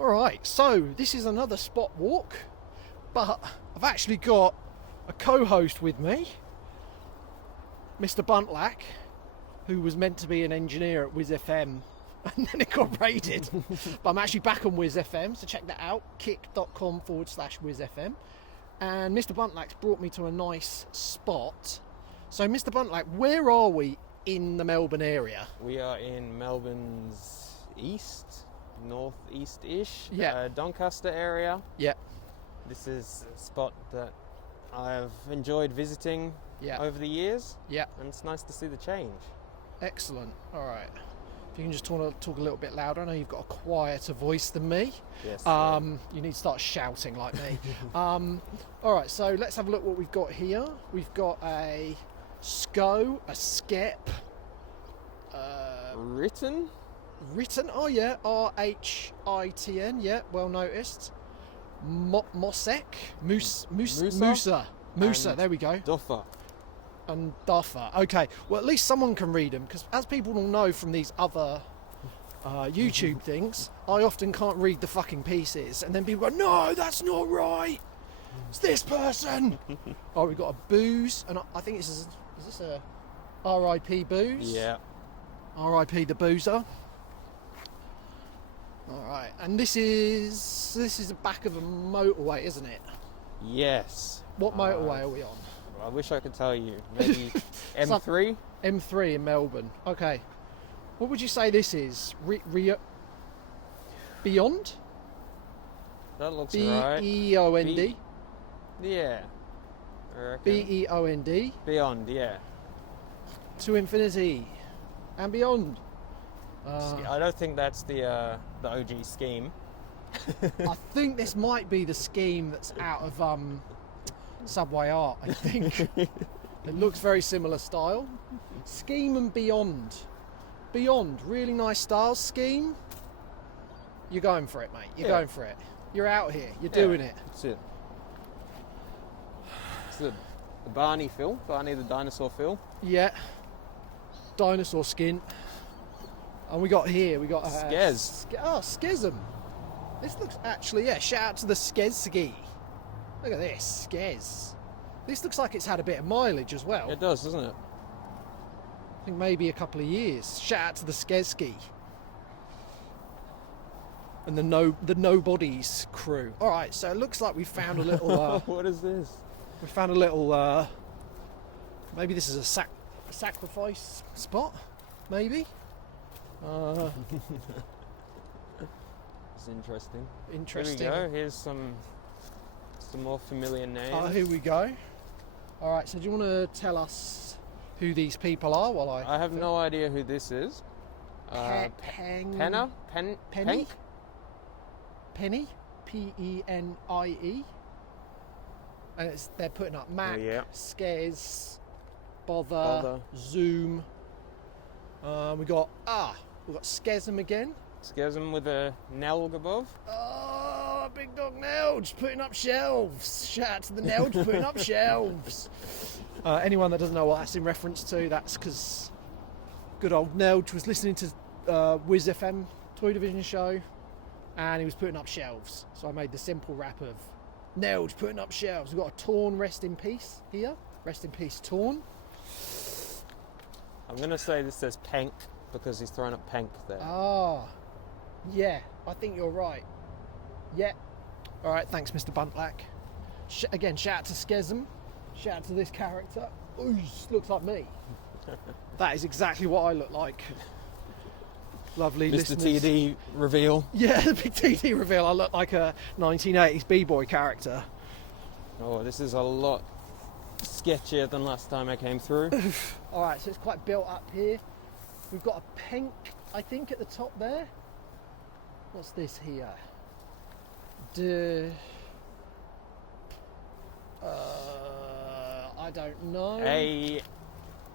Alright, so this is another spot walk, but I've actually got a co-host with me, Mr Buntlack, who was meant to be an engineer at Wiz FM and then it got raided. But I'm actually back on Wiz FM, so check that out, kick.com/Wiz FM. And Mr Buntlack's brought me to a nice spot. So Mr Buntlack, where are we in the Melbourne area? We are in Melbourne's east, northeast-ish, Yeah. Doncaster area. Yeah. This is a spot that I've enjoyed visiting Yeah. over the years, Yeah. and it's nice to see the change. Excellent. All right. If you can just talk a little bit louder. I know you've got a quieter voice than me. Yes. You need to start shouting like me. All right. So let's have a look what we've got here. We've got a SCO, a skep, Written? oh yeah, RHITN, yeah, well noticed. Mosek, Musa, And there we go. Duffer. And Duffer. Okay, well at least someone can read them, because as people will know from these other YouTube things, I often can't read the fucking pieces, and then people go, no, that's not right, it's this person. Oh, we've got a booze, and I think is this a RIP booze? Yeah. RIP the boozer. Alright, and this is the back of a motorway, isn't it? Yes. What motorway are we on? I wish I could tell you. Maybe M3? M3 in Melbourne. Okay. What would you say this is? Beyond? That looks right. BEOND? Yeah. I reckon. BEOND? Beyond, yeah. To infinity and beyond. I don't think that's the OG scheme. I think this might be the scheme that's out of Subway Art, I think. It looks very similar style. Scheme and beyond. Beyond, really nice style. Scheme, you're going for it, mate. You're going for it. You're out here. You're doing it. That's it. It's the Barney the dinosaur Phil. Yeah. Dinosaur skin. And we got Skez. Schism. This looks actually, shout out to the Skez ski. Look at this, Skez. This looks like it's had a bit of mileage as well. It does, doesn't it? I think maybe a couple of years. Shout out to the Skez ski. And the Nobodies crew. Alright, so it looks like we found a little what is this? we found a little maybe this is a sacrifice spot? Maybe? It's interesting. Interesting. Here we go. Here's some more familiar names. Here we go. Alright, so do you want to tell us who these people are while I have no idea who this is. Penna? Penny? Penk? Penny? PENIE. And they're putting up Mac, Skez, Bother, Zoom. We've got Skesm again. Skesm with a Nelg above. Oh, Big Dog Nelge putting up shelves. Shout out to the Nelge putting up shelves. Anyone that doesn't know what that's in reference to, that's because good old Nelge was listening to Wiz FM Toy Division show, and he was putting up shelves. So I made the simple rap of Nelge putting up shelves. We've got a Torn rest in peace here. Rest in peace, Torn. I'm going to say this says Pank because he's throwing up Pank there. Ah, yeah, I think you're right. Yeah. All right, thanks, Mr. Buntlack. Again, shout out to Skesm. Shout out to this character. Ooh, looks like me. That is exactly what I look like. Lovely Mr. listeners. TD reveal. Yeah, the big TD reveal. I look like a 1980s B-boy character. Oh, this is a lot sketchier than last time I came through. All right, so it's quite built up here. We've got a pink, I think, at the top there. What's this here? I don't know.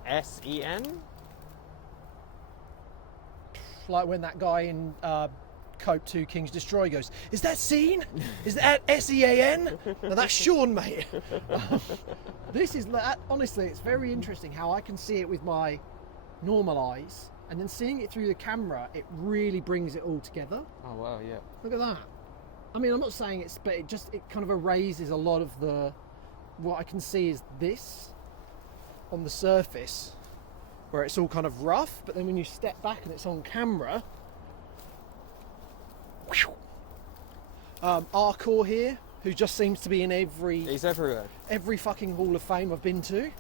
ASEN? Like when that guy in Cope 2 Kings Destroy goes, is that Scene? Is that SEAN? No, that's Sean, mate. This is, honestly, it's very interesting how I can see it with my normal eyes, and then seeing it through the camera, it really brings it all together. Oh wow, yeah. Look at that. I mean, I'm not saying it's, but it kind of erases a lot of what I can see is this on the surface, where it's all kind of rough, but then when you step back and it's on camera, Arcor here, who just seems to be in He's everywhere. every fucking Hall of Fame I've been to,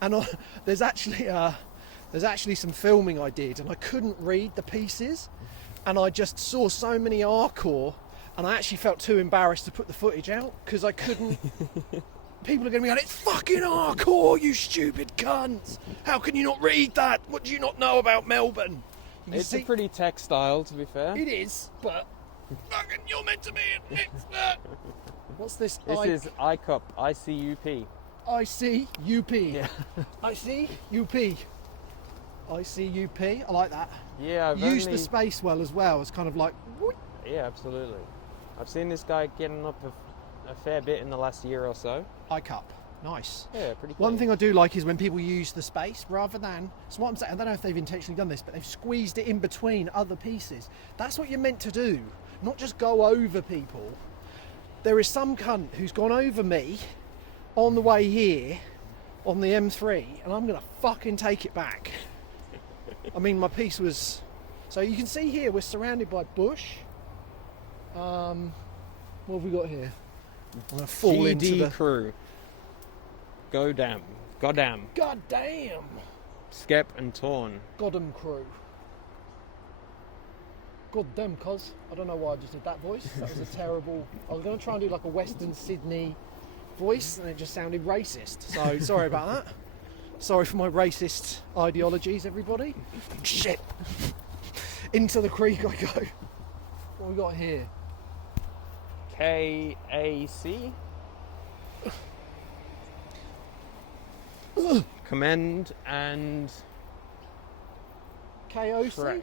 and there's actually some filming I did, and I couldn't read the pieces, and I just saw so many Arcor, and I actually felt too embarrassed to put the footage out because I couldn't. People are going to be like, it's fucking Arcor, you stupid cunts! How can you not read that? What do you not know about Melbourne? It's a pretty tech style, to be fair. It is, but fucking you're meant to be an expert. What's this? This is ICUP, ICUP. ICUP. Yeah. ICUP. ICUP. I like that. Yeah, I've Use only... the space well as well. It's kind of like. Whoop. Yeah, absolutely. I've seen this guy getting up a fair bit in the last year or so. ICUP. Nice. Yeah, pretty cool. One thing I do like is when people use the space rather than. So what I'm saying, I don't know if they've intentionally done this, but they've squeezed it in between other pieces. That's what you're meant to do, not just go over people. There is some cunt who's gone over me on the way here on the M3, and I'm gonna fucking take it back. I mean, my piece was. So you can see here we're surrounded by bush. What have we got here? I'm gonna fall into GD the crew. Goddamn. goddamn Skep and Torn. Goddamn crew. Goddamn, cuz. I don't know why I just did that voice. That was a terrible. I was going to try and do like a Western Sydney voice, and it just sounded racist. So sorry about that. Sorry for my racist ideologies, everybody. Shit. Into the creek I go. What have we got here? KAC. Commend and KOC? Trek.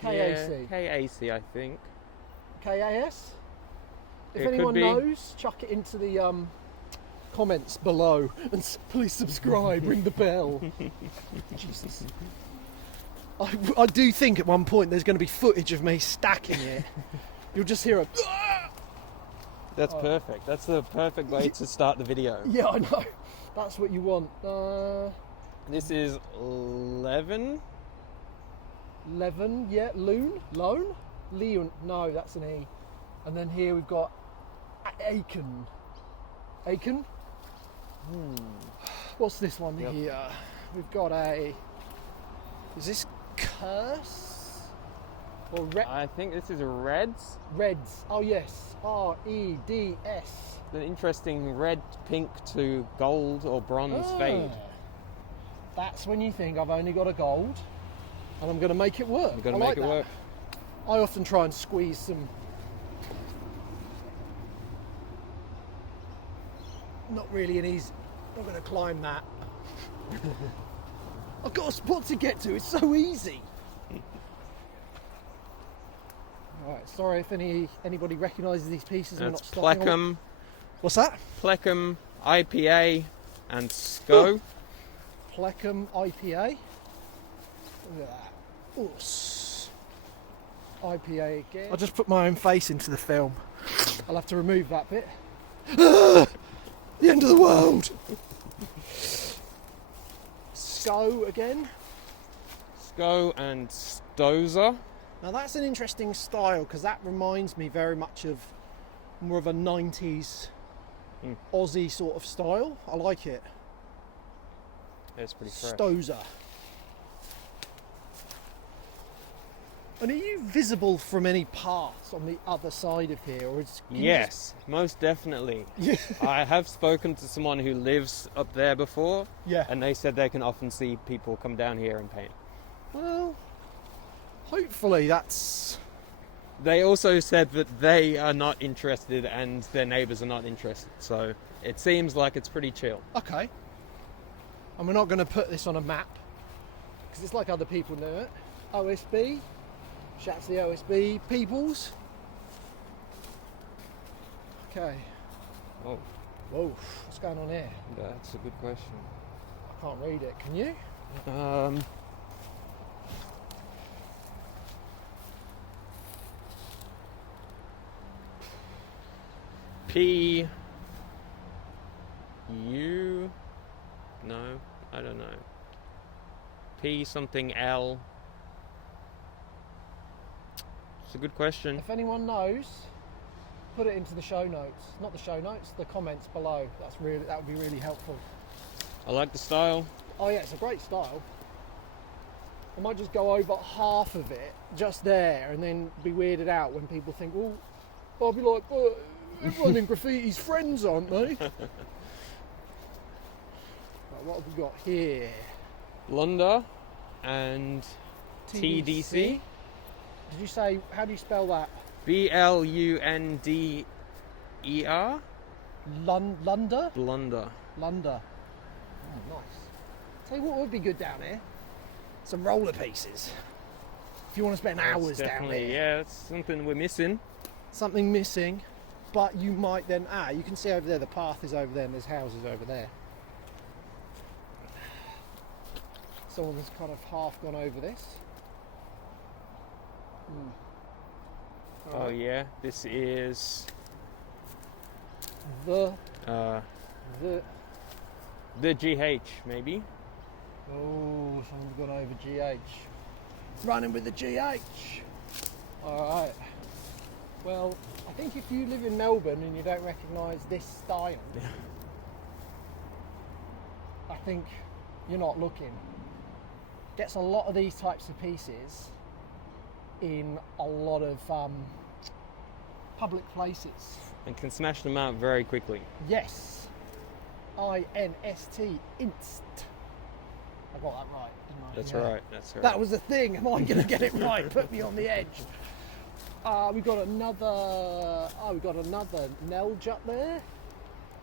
KAC. Yeah, KAC, I think. KAS? If It could anyone be. knows, chuck it into the comments below and please subscribe, ring the bell. Jesus. I do think at one point there's going to be footage of me stacking it. You'll just hear a. That's perfect. That's the perfect way to start the video. Yeah, I know. That's what you want. This is 11. 11, yeah. Loon? Leon? No, that's an E. And then here we've got Aiken. Aiken? What's this one here? We've got a. Is this Curse? Or I think this is a Reds. Reds. Oh yes. REDS. An interesting red, pink to gold or bronze fade. That's when you think I've only got a gold and I'm going to make it work. You're going I to like make it that. work. I often try and squeeze some. Not really an easy. I'm not going to climb that. I've got a spot to get to. It's so easy. Alright, sorry if anybody recognises these pieces. That's We're not stopping on- Pleckham, What's that? Pleckham, IPA, and SCO. Pleckham IPA. Look at that. Oops. IPA again. I'll just put my own face into the film. I'll have to remove that bit. The end of the world. SCO again. SCO and Stoza. Now that's an interesting style because that reminds me very much of more of a 90s Aussie sort of style. I like it. It's pretty fresh. Stoza. And are you visible from any parts on the other side of here, or Yes, most definitely. Yeah. I have spoken to someone who lives up there before, Yeah. and they said they can often see people come down here and paint. Well, hopefully that's. They also said that they are not interested and their neighbours are not interested, so it seems like it's pretty chill. Okay. And we're not going to put this on a map because it's like other people know it. OSB. Shout out to the OSB peoples. Okay. Oh, Whoa, what's going on here? that's a good question. I can't read it. Can you? P U. No, I don't know. P something L. It's a good question. If anyone knows, put it into the show notes. Not the show notes, the comments below. That would be really helpful. I like the style. Oh yeah, it's a great style. I might just go over half of it just there and then be weirded out when people think, well, I'll be like, well, everyone in graffiti's friends, aren't they? Right, what have we got here? Blunder and TDC. Did you say, how do you spell that? BLUNDER. Lunder? Blunder. Lunder. Oh, nice. Tell you what would be good down here. Some roller pieces. If you want to spend hours down here. Yeah, it's something we're missing. Something missing, but you might then, you can see over there, the path is over there and there's houses over there. Someone's kind of half gone over this. Oh yeah, this is the GH maybe. Oh, someone's gone over GH. Running with the GH. Alright. Well, I think if you live in Melbourne and you don't recognise this style, I think you're not looking. Gets a lot of these types of pieces in a lot of public places. And can smash them out very quickly. Yes. INST, inst. I got that right, didn't I? That's Yeah. right, that's right. That was the thing. Am I going to get it right? Put me on the edge. We've got another. We've got another Nelge up there.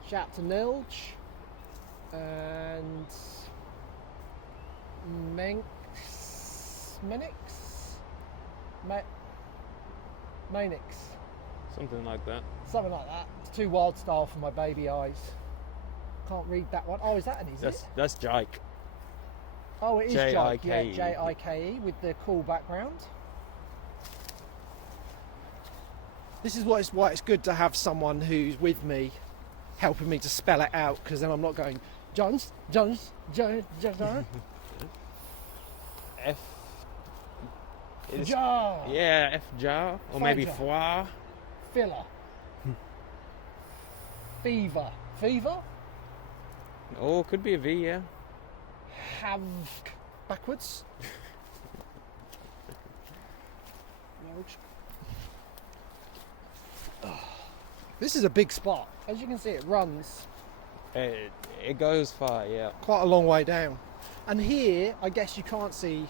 Shout to Nelge and Manix. Something like that. Something like that. It's too wild style for my baby eyes. Can't read that one. Oh, is that an easy? That's Jike. Oh, it is Jike. Yeah, Jike with the cool background. This is why it's good to have someone who's with me, helping me to spell it out, because then I'm not going Jones. F. Jar. Yeah, F jar or maybe Fajar. foie. Filler. Fever. Oh, could be a V, yeah. Have backwards. This is a big spot. As you can see, it runs It goes far, yeah. quite a long way down. And here, I guess you can't see.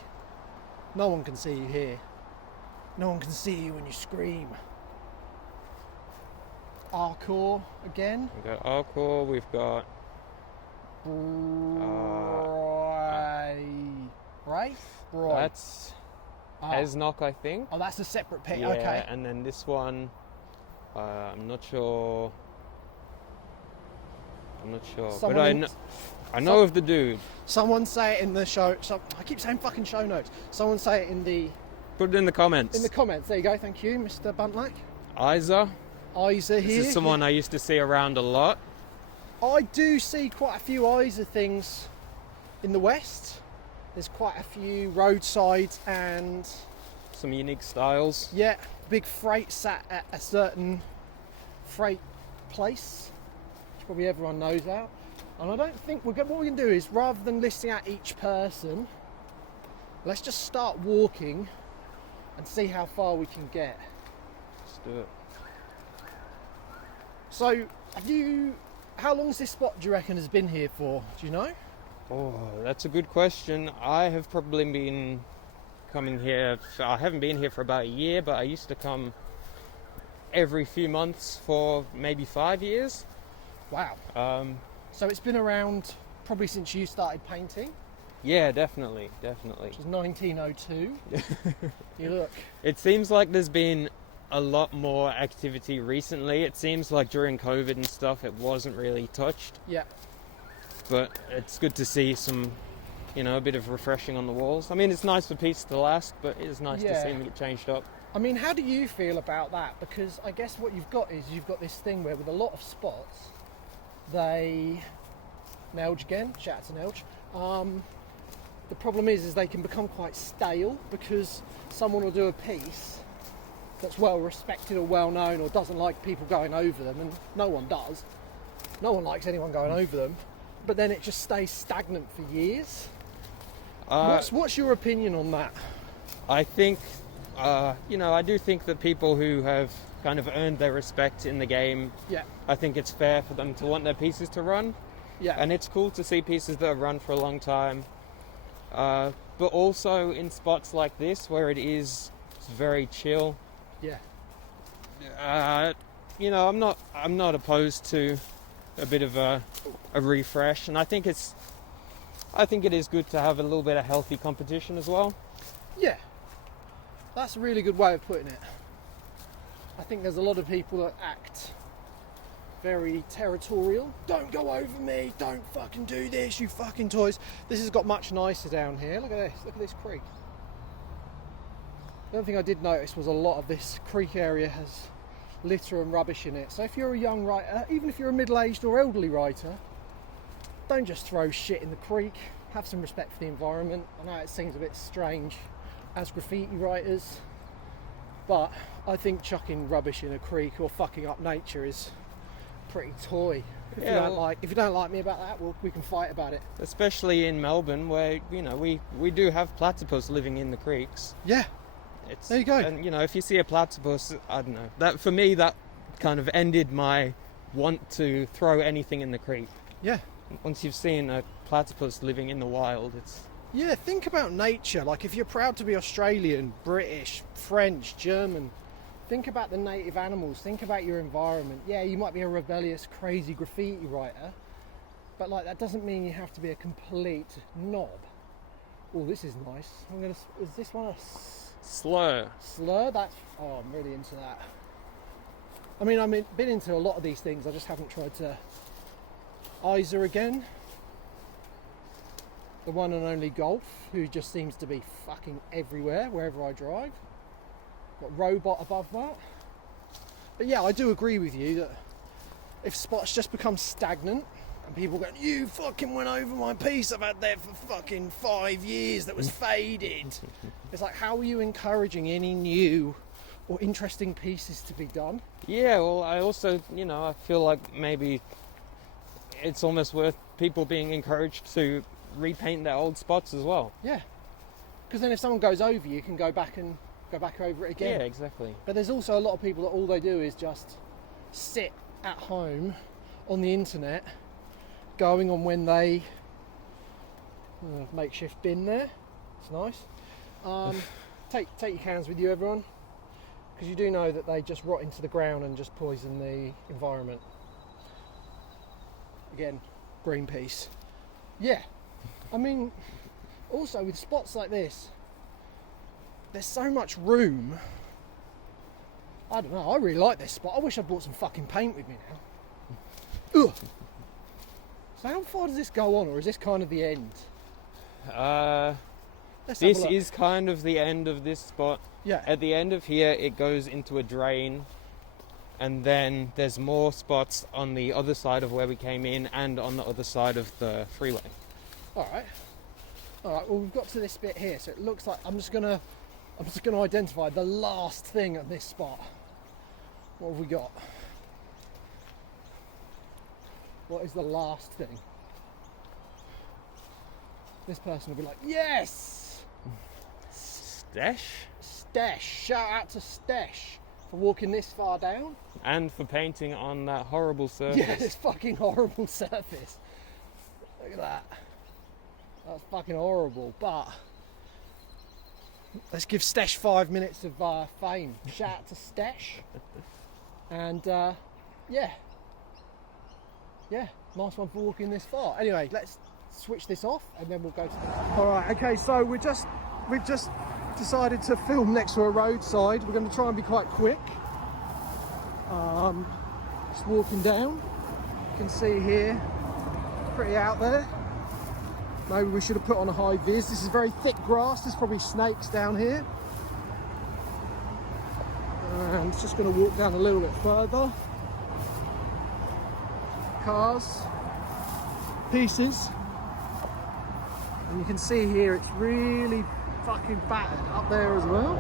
No one can see you here. No one can see you when you scream. Arcor again. We've got Alcor, we've got Right? that's Asnock, I think. Oh, that's a separate pit. Yeah, Okay. and then this one, I'm not sure. Someone But I know of the dude. Someone say it in the show. I keep saying fucking show notes. Someone say it in the Put it in the comments. comments. There you go. Thank you, Mr. Buntlack. Isa. Isa here. This is someone I used to see around a lot. I do see quite a few Isa things in the west. There's quite a few roadsides and Some unique styles. yeah, big freight sat at a certain freight place, which probably everyone knows that. And I don't think what we can do is, rather than listing out each person, let's just start walking and see how far we can get. Let's do it. So, how long's this spot do you reckon has been here for? Do you know? Oh, that's a good question. I have probably been coming here. I haven't been here for about a year, but I used to come every few months for maybe 5 years. Wow. So it's been around probably since you started painting, Yeah, definitely. which was 1902. You look. It seems like there's been a lot more activity recently. It seems like during COVID and stuff, it wasn't really touched. Yeah. But it's good to see some, a bit of refreshing on the walls. I mean, it's nice for pieces to last, but it's nice to Yeah. see them get changed up. I mean, how do you feel about that? Because I guess what you've got is you've got this thing where with a lot of spots, they... Nelge again, shout out to Nelge. The problem is they can become quite stale because someone will do a piece that's well respected or well known or doesn't like people going over them, and no one does. No one likes anyone going over them, but then it just stays stagnant for years. What's your opinion on that? I think, I do think that people who have kind of earned their respect in the game, Yeah. I think it's fair for them to want their pieces to run. Yeah. And it's cool to see pieces that have run for a long time. But also in spots like this where it's very chill. Yeah. I'm not opposed to a bit of a refresh, and I think it is good to have a little bit of healthy competition as well. Yeah. That's a really good way of putting it. I think there's a lot of people that act very territorial. Don't go over me, don't fucking do this, you fucking toys. This has got much nicer down here. Look at this creek. The other thing I did notice was a lot of this creek area has litter and rubbish in it. So if you're a young writer, even if you're a middle-aged or elderly writer, don't just throw shit in the creek. Have some respect for the environment. I know it seems a bit strange as graffiti writers, but I think chucking rubbish in a creek or fucking up nature is pretty toy. If you don't like me about that, we can fight about it. Especially in Melbourne, where we do have platypus living in the creeks. Yeah. There you go. And if you see a platypus, I don't know. That for me, that kind of ended my want to throw anything in the creek. Yeah. Once you've seen a platypus living in the wild, it's... Yeah, think about nature. Like if you're proud to be Australian, British, French, German, think about the native animals, think about your environment. Yeah, you might be a rebellious, crazy graffiti writer, but like that doesn't mean you have to be a complete knob. Oh, this is nice. Is this one a slur? Slur? I'm really into that. I mean, I've been into a lot of these things, I just haven't tried to... Isa again. The one and only Golf, who just seems to be fucking everywhere, wherever I drive. Got Robot above that. But yeah, I do agree with you that if spots just become stagnant and people go, you fucking went over my piece I've had there for fucking 5 years that was faded. It's like, how are you encouraging any new or interesting pieces to be done? Yeah, well, I also, I feel like maybe it's almost worth people being encouraged to repaint their old spots as well. Yeah. Because then if someone goes over, you can go back over it again. Yeah, exactly. But there's also a lot of people that all they do is just sit at home on the internet, going on when they makeshift bin there. It's nice. Take your cans with you, everyone, because you do know that they just rot into the ground and just poison the environment. Again, Greenpeace. Yeah. I mean, also with spots like this, there's so much room. I don't know, I really like this spot. I wish I brought some fucking paint with me now. Ugh. So how far does this go on, or is this kind of the end? This is kind of the end of this spot. Yeah. At the end of here, it goes into a drain, and then there's more spots on the other side of where we came in and on the other side of the freeway. Alright, well we've got to this bit here, so it looks like I'm just gonna identify the last thing at this spot. What have we got? What is the last thing? This person will be like, yes! Stesh. Shout out to Stesh for walking this far down. And for painting on that horrible surface. Yeah, this fucking horrible surface. Look at that. That's fucking horrible, but let's give Stesh 5 minutes of fame. Shout out to Stesh. And yeah, nice one for walking this far. Anyway, let's switch this off and then we'll go to the... Alright, okay, so we've just decided to film next to a roadside. We're going to try and be quite quick. Just walking down. You can see here, pretty out there. Maybe we should have put on a high vis. This is very thick grass. There's probably snakes down here. And just going to walk down a little bit further. Cars, pieces, and you can see here it's really fucking battered up there as well.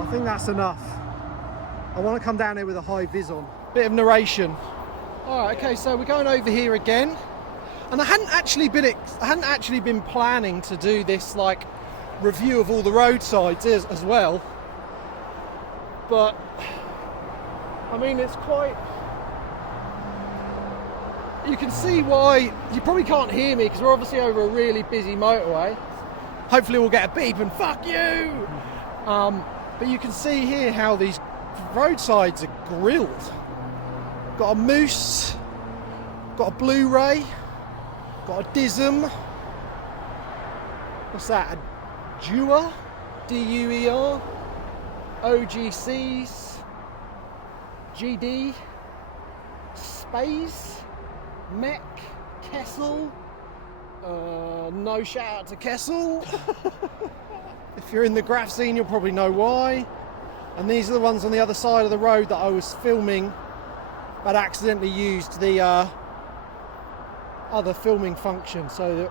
I think that's enough. I want to come down here with a high vis on. Bit of narration. Alright, okay, so we're going over here again. And I hadn't actually been planning to do this like review of all the roadsides as well. But I mean, it's quite, you can see why. You probably can't hear me because we're obviously over a really busy motorway. Hopefully we'll get a beep and fuck you. But you can see here how these roadsides are grilled. Got a Moose, got a Blu-ray, got a Dism. What's that? A Dewar? D-U-E-R. OGCs. GD. Space. Mech. Kessel. No shout out to Kessel. If you're in the graph scene, you'll probably know why. And these are the ones on the other side of the road that I was filming, but accidentally used the other filming function. So that,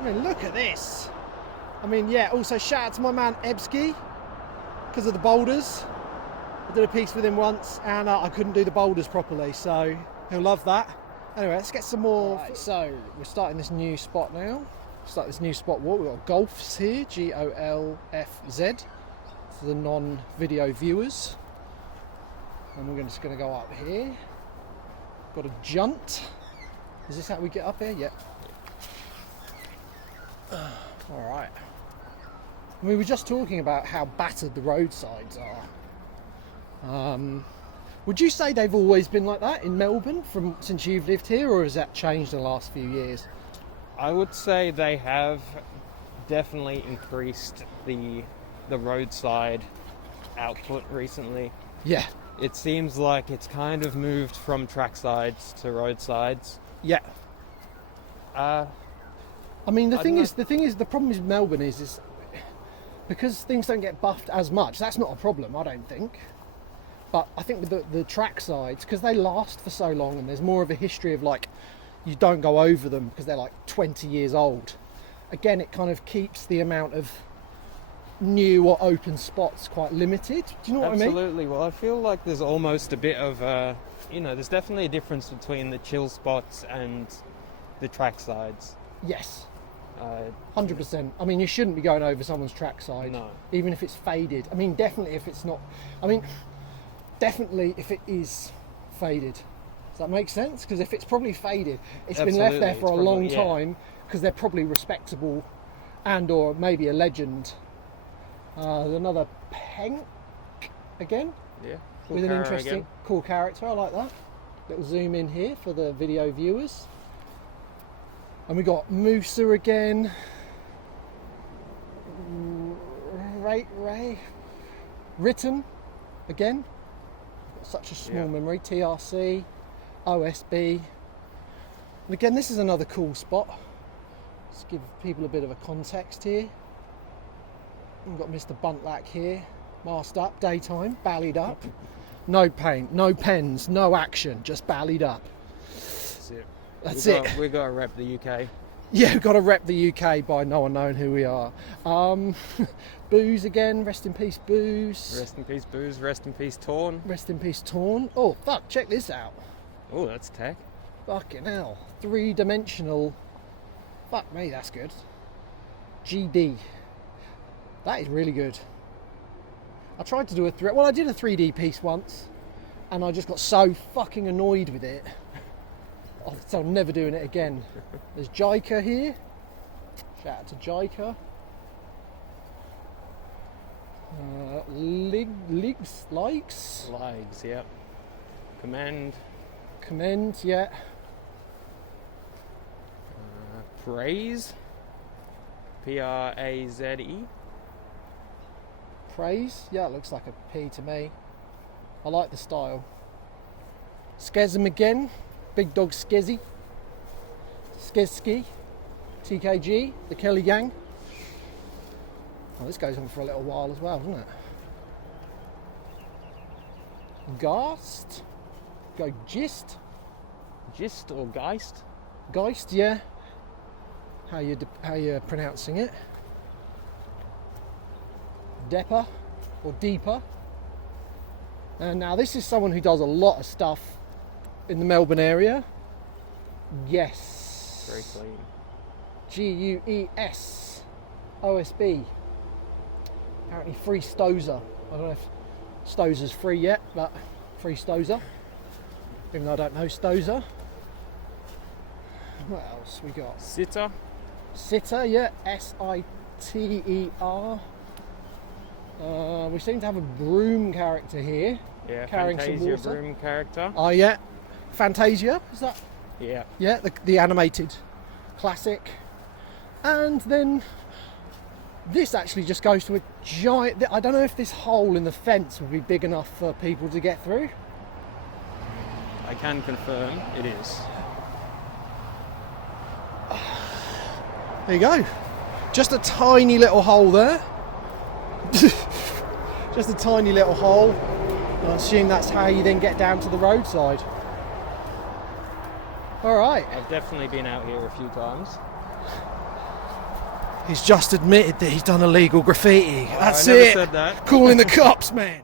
I mean, look at this. I mean, yeah. Also, shout out to my man Ebski because of the boulders. I did a piece with him once, and I couldn't do the boulders properly, so he'll love that. Anyway, let's get some more. Right, so we're starting this new spot now. Start this new spot walk. We've got Golfs here, Golfz, for the non-video viewers. And we're just going to go up here. Got a junt. Is this how we get up here? Yep. All right. We were just talking about how battered the roadsides are. Would you say they've always been like that in Melbourne since you've lived here, or has that changed in the last few years? I would say they have definitely increased the roadside output recently. Yeah. It seems like it's kind of moved from tracksides to roadsides. Yeah. I mean, the problem with Melbourne is because things don't get buffed as much. That's not a problem, I don't think. But I think with the track sides, because they last for so long, and there's more of a history of like, you don't go over them because they're like 20 years old. Again, it kind of keeps the amount of new or open spots quite limited. Do you know what I mean? Absolutely. Well, I feel like there's almost a bit of there's definitely a difference between the chill spots and the track sides. Yes. 100%. I mean, you shouldn't be going over someone's trackside, no. Even if it's faded. I mean, definitely if it's not. I mean, definitely if it is faded. Does that make sense? Because if it's probably faded, it's Absolutely. Been left there for it's a long yeah. time because they're probably respectable and or maybe a legend. There's another Penk again. Yeah. Cool with an interesting, again. Cool character. I like that. Little zoom in here for the video viewers. And we got Moosa again. Ray. Written again. Got such a small memory. TRC, OSB. And again, this is another cool spot. Let's give people a bit of a context here. We've got Mr Buntlack here, masked up, daytime, ballied up. No paint, no pens, no action, just ballied up. That's it. That's it. We've got to rep the UK. Yeah, we've got to rep the UK by no one knowing who we are. Booze again, rest in peace Booze. Rest in peace Booze, rest in peace Torn. Rest in peace Torn. Oh, fuck, check this out. Oh, that's tech. Fucking hell. 3-dimensional. Fuck me, that's good. GD. That is really good. I tried to do I did a 3D piece once, and I just got so fucking annoyed with it. So I'm never doing it again. There's Jiker here. Shout out to Jiker. Likes, yep. Commend, yeah. Praise, Praze. Praise, yeah, it looks like a P to me. I like the style. Skesm again. Big dog Skizzy. Skizski. TKG, the Kelly Gang. Oh, this goes on for a little while as well, doesn't it? Gast? Go Gist? Gist or Geist? Geist, yeah. How you pronouncing it? Depper or Deeper. And now this is someone who does a lot of stuff in the Melbourne area. Yes. Very clean. Gues OSB. Apparently free Stozer. I don't know if Stozer's free yet, but free Stozer. Even though I don't know Stozer. What else we got? Sitter. Sitter, yeah. SITER. We seem to have a broom character here. Yeah, carrying some Fantasia water. broom character. Oh yeah. Fantasia, is that? Yeah. Yeah, the animated classic. And then this actually just goes to a giant... I don't know if this hole in the fence would be big enough for people to get through. I can confirm it is. There you go. Just a tiny little hole there. Just a tiny little hole. I assume that's how you then get down to the roadside. Alright. I've definitely been out here a few times. He's just admitted that he's done illegal graffiti. That's I never it. said that. Calling the cops, man.